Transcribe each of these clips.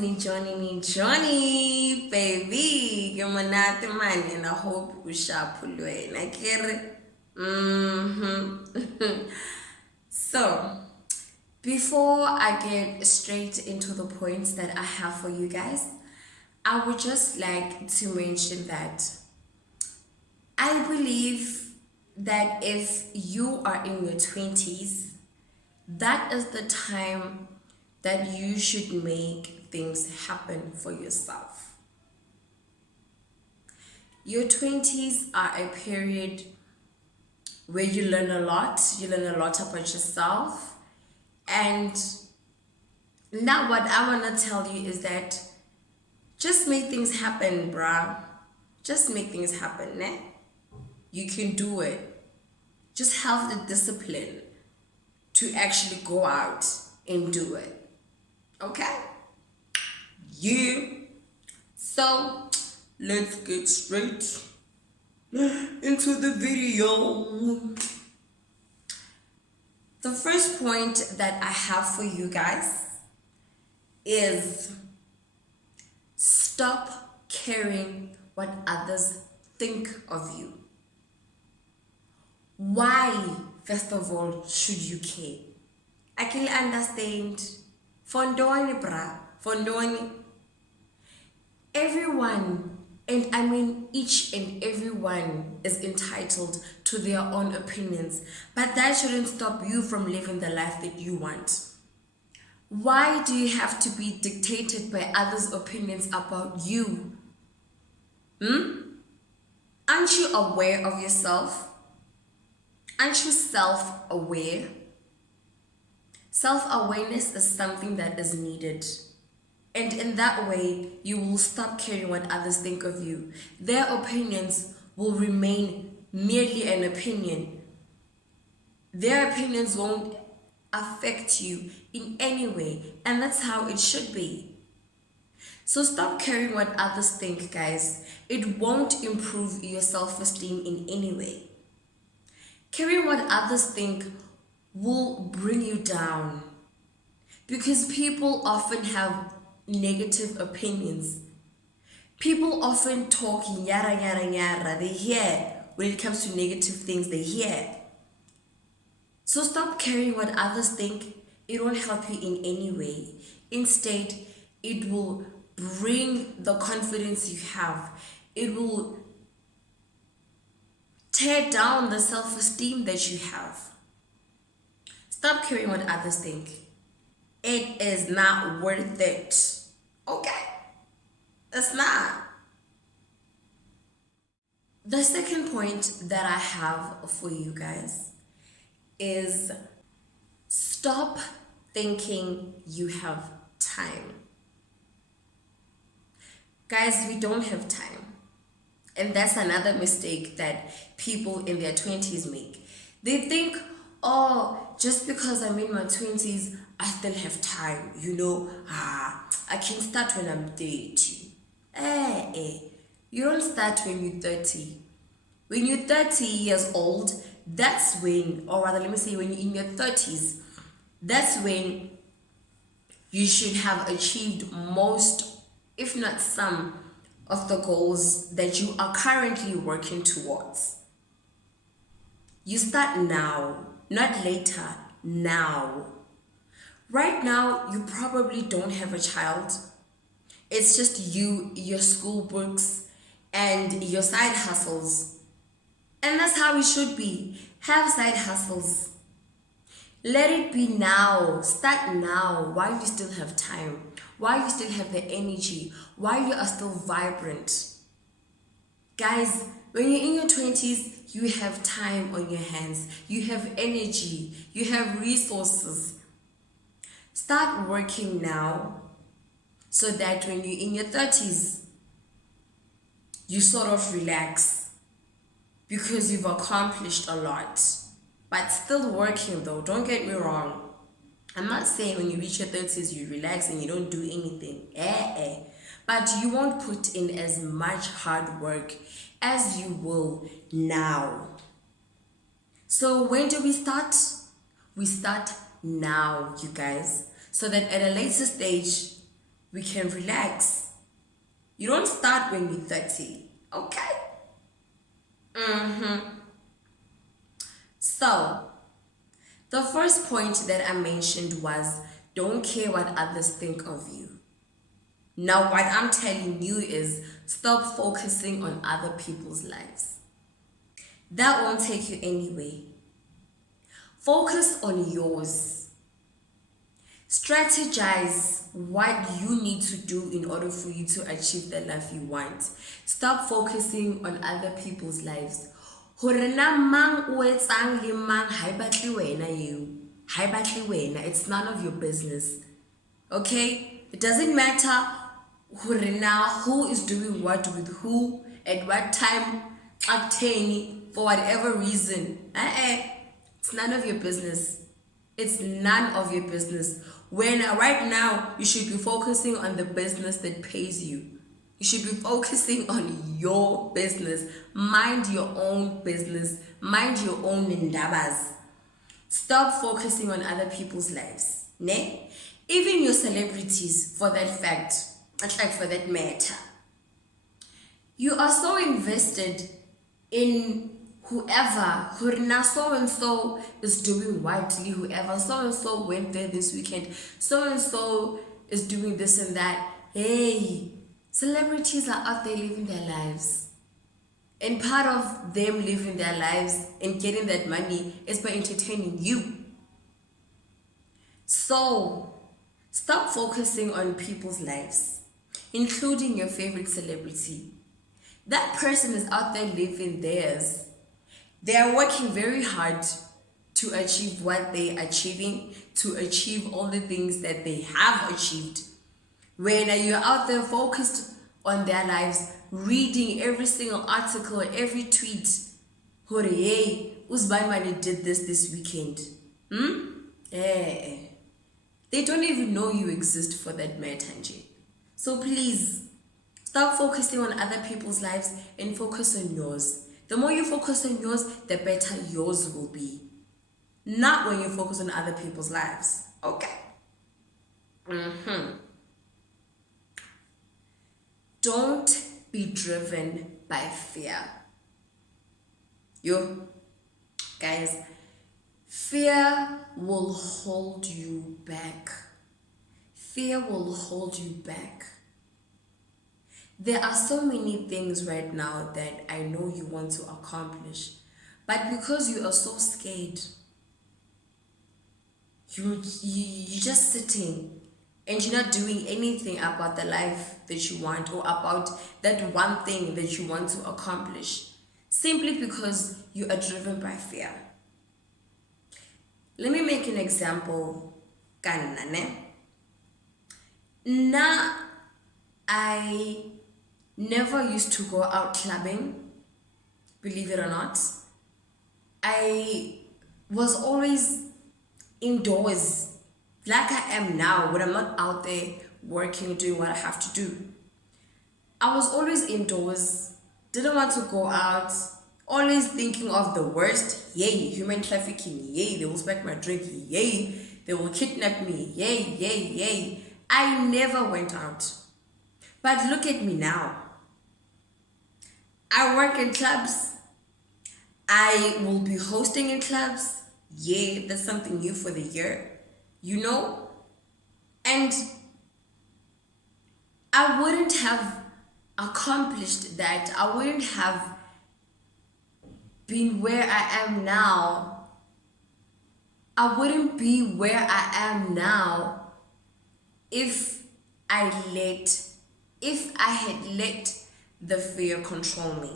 me Johnny, baby. You're manate man, and I hope we shall pull away. So, before I get straight into the points that I have for you guys, I would just like to mention that I believe that if you are in your 20s, that is the time that you should make things happen for yourself. Your 20s are a period where you learn a lot about yourself. And now, what I want to tell you is that just make things happen, bruh. Just make things happen, ne? You can do it. Just have the discipline to actually go out and do it. Okay? Yeah. So, let's get straight into the video. The first point that I have for you guys is stop caring what others think of you. Why, first of all, should you care? I can understand. Fondoni, bra. Fondoni. Everyone, and I mean each and everyone, is entitled to their own opinions, but that shouldn't stop you from living the life that you want. Why do you have to be dictated by others' opinions about you? Aren't you aware of yourself? Aren't you self-aware? Self-awareness is something that is needed. And in that way, you will stop caring what others think of you. Their opinions will remain merely an opinion. Their opinions won't affect you in any way. And that's how it should be. So stop caring what others think, guys. It won't improve your self-esteem in any way. Caring what others think will bring you down. Because people often have negative opinions. People often talk yara. They hear when it comes to negative things, they hear. So stop caring what others think. It won't help you in any way. Instead, it will bring the confidence you have. It will tear down the self-esteem that you have. Stop caring what others think. It is not worth it. Okay? It's not. The second point that I have for you guys is stop thinking you have time. Guys, we don't have time. And that's another mistake that people in their 20s make. They think, oh, just because I'm in my 20s, I still have time, I can start when I'm 30. You don't start when you're 30. When you're 30 years old, that's when, or rather let me say when you're in your 30s, that's when you should have achieved most, if not some, of the goals that you are currently working towards. You start now, not later, now. Right now, you probably don't have a child. It's just you, your school books, and your side hustles. And that's how it should be. Have side hustles. Let it be now. Start now while you still have time. While you still have the energy. While you are still vibrant. Guys, when you're in your 20s, you have time on your hands. You have energy. You have resources. Start working now so that when you're in your 30s, you sort of relax because you've accomplished a lot. But still working though, don't get me wrong. I'm not saying when you reach your 30s, you relax and you don't do anything. But you won't put in as much hard work as you will now. So when do we start? We start now, you guys. So that at a later stage, we can relax. You don't start when you're 30, okay? So, the first point that I mentioned was don't care what others think of you. Now, what I'm telling you is stop focusing on other people's lives. That won't take you anywhere. Focus on yours. Strategize what you need to do in order for you to achieve the life you want. Stop focusing on other people's lives. Hore na mang o etsang le mang ha e batle wena eo. Ha e batle wena. It's none of your business. Okay? It doesn't matter who is doing what with who at what time obtaining for whatever reason. It's none of your business. It's none of your business. When right now you should be focusing on the business that pays you. You should be focusing on your business. Mind your own business. Mind your own ndabas. Stop focusing on other people's lives. Ne? Even your celebrities, for that fact, like for that matter. You are so invested in whoever, so and so is doing widely, whoever, so and so went there this weekend, so and so is doing this and that. Hey, celebrities are out there living their lives. And part of them living their lives and getting that money is by entertaining you. So, stop focusing on people's lives, including your favorite celebrity. That person is out there living theirs. They are working very hard to achieve what they are achieving, to achieve all the things that they have achieved. When you're out there focused on their lives, reading every single article, every tweet, hey, Uzbaimani did this weekend. They don't even know you exist for that matter. So please, stop focusing on other people's lives and focus on yours. The more you focus on yours, the better yours will be. Not when you focus on other people's lives. Okay? Don't be driven by fear. You guys, fear will hold you back. Fear will hold you back. There are so many things right now that I know you want to accomplish, but because you are so scared, you're just sitting and you're not doing anything about the life that you want or about that one thing that you want to accomplish, simply because you are driven by fear. Let me make an example. Na, I never used to go out clubbing, believe it or not. I was always indoors, like I am now, when I'm not out there working, doing what I have to do. I was always indoors, didn't want to go out, always thinking of the worst. Yay, human trafficking, yay, they will smack my drink, yay, they will kidnap me, yay, yay, yay. I never went out. But look at me now. I work in clubs. I will be hosting in clubs. Yeah, that's something new for the year. You know? And I wouldn't have accomplished that. I wouldn't have been where I am now. I wouldn't be where I am now if I had let the fear control me.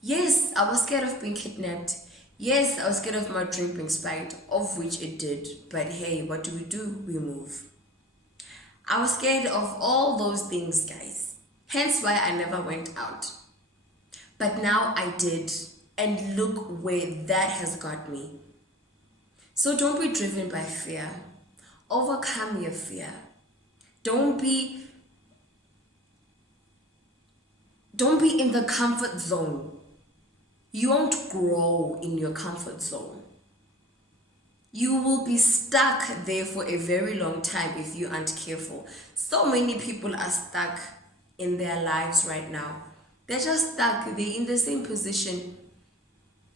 Yes, I was scared of being kidnapped. Yes, I was scared of my drink being spiked, of which it did. But hey, what do? We move. I was scared of all those things, guys. Hence why I never went out. But now I did. And look where that has got me. So don't be driven by fear. Overcome your fear. Don't be in the comfort zone. You won't grow in your comfort zone. You will be stuck there for a very long time if you aren't careful. So many people are stuck in their lives right now. They're just stuck. They're in the same position.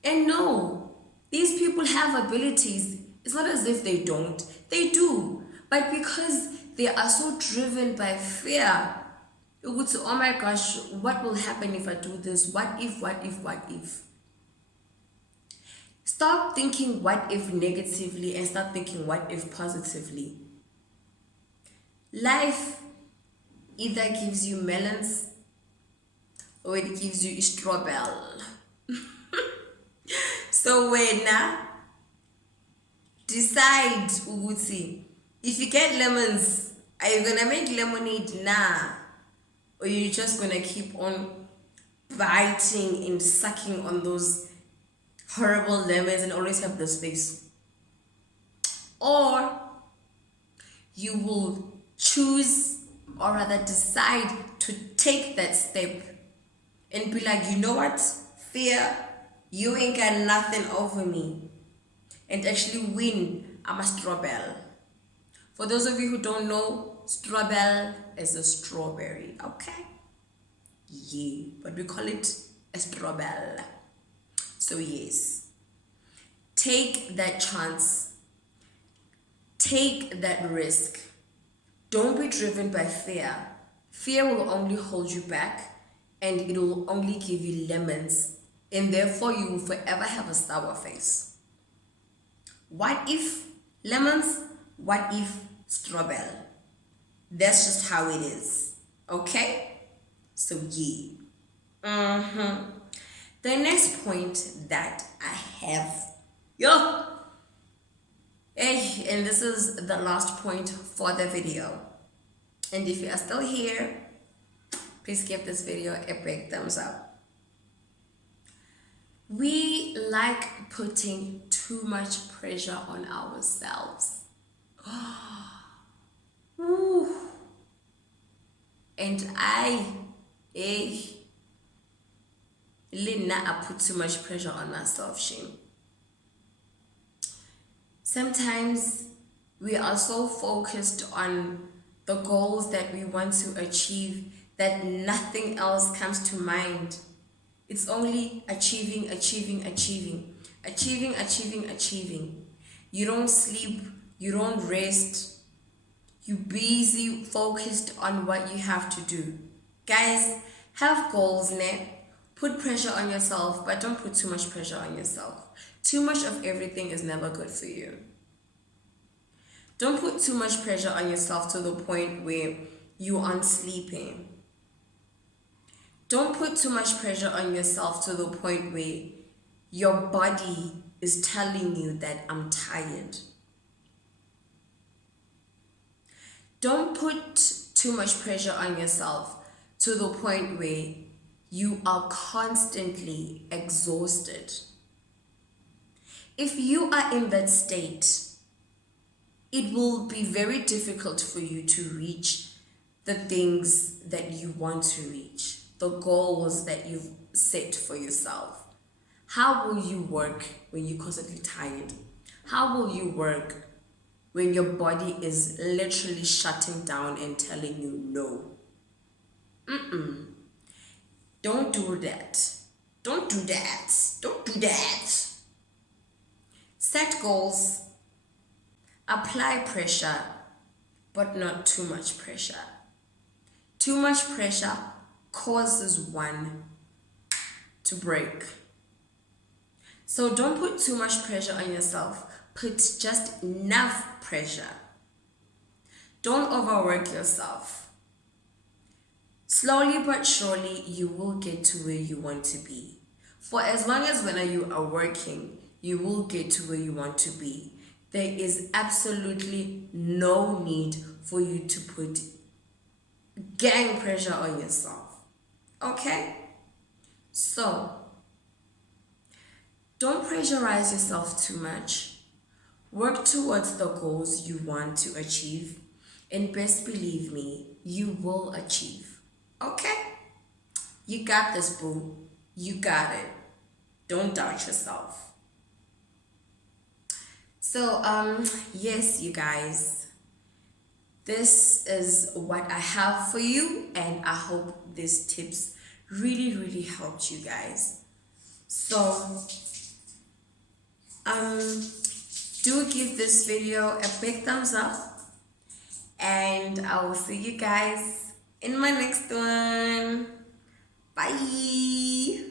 And no, these people have abilities. It's not as if they don't. They do. But because they are so driven by fear, you would say, oh my gosh, what will happen if I do this? What if, what if, what if? Stop thinking what if negatively and start thinking what if positively. Life either gives you melons or it gives you strawberry. So when decide ukuthi, if you get lemons, are you gonna make lemonade now? Or you're just gonna keep on biting and sucking on those horrible lemons and always have this face? Or you will choose, or rather decide to take that step and be like, you know what, fear, you ain't got nothing over me, and actually win. I'm a strawberry. For those of you who don't know, strawberry is a strawberry, okay? Yeah, but we call it a strawberry. So yes, take that chance, take that risk. Don't be driven by fear. Fear will only hold you back and it will only give you lemons, and therefore you will forever have a sour face. What if lemons? What if strawberry? That's just how it is. Okay? So yeah. The next point that I have, and this is the last point for the video. And if you are still here, please give this video a big thumbs up. We like putting too much pressure on ourselves. Ooh. And Lina, I put too much pressure on myself, shame. Sometimes we are so focused on the goals that we want to achieve that nothing else comes to mind. It's only achieving. You don't sleep, you don't rest, you're busy, focused on what you have to do. Guys, have goals, put pressure on yourself, but don't put too much pressure on yourself. Too much of everything is never good for you. Don't put too much pressure on yourself to the point where you aren't sleeping. Don't put too much pressure on yourself to the point where your body is telling you that I'm tired. Don't put too much pressure on yourself to the point where you are constantly exhausted. If you are in that state, it will be very difficult for you to reach the things that you want to reach, the goals that you've set for yourself. How will you work when you're constantly tired? How will you work when your body is literally shutting down and telling you no? Don't do that. Don't do that. Don't do that. Set goals. Apply pressure, but not too much pressure. Too much pressure causes one to break. So don't put too much pressure on yourself. Put just enough pressure. Don't overwork yourself. Slowly but surely, you will get to where you want to be. For as long as when you are working, you will get to where you want to be. There is absolutely no need for you to put gang pressure on yourself. Okay? So, don't pressurize yourself too much. Work towards the goals you want to achieve, and best believe me, you will achieve. Okay? You got this, boo. You got it. Don't doubt yourself. So yes, you guys, this is what I have for you, and I hope these tips really helped you guys. So um do give this video a big thumbs up, and I will see you guys in my next one. Bye.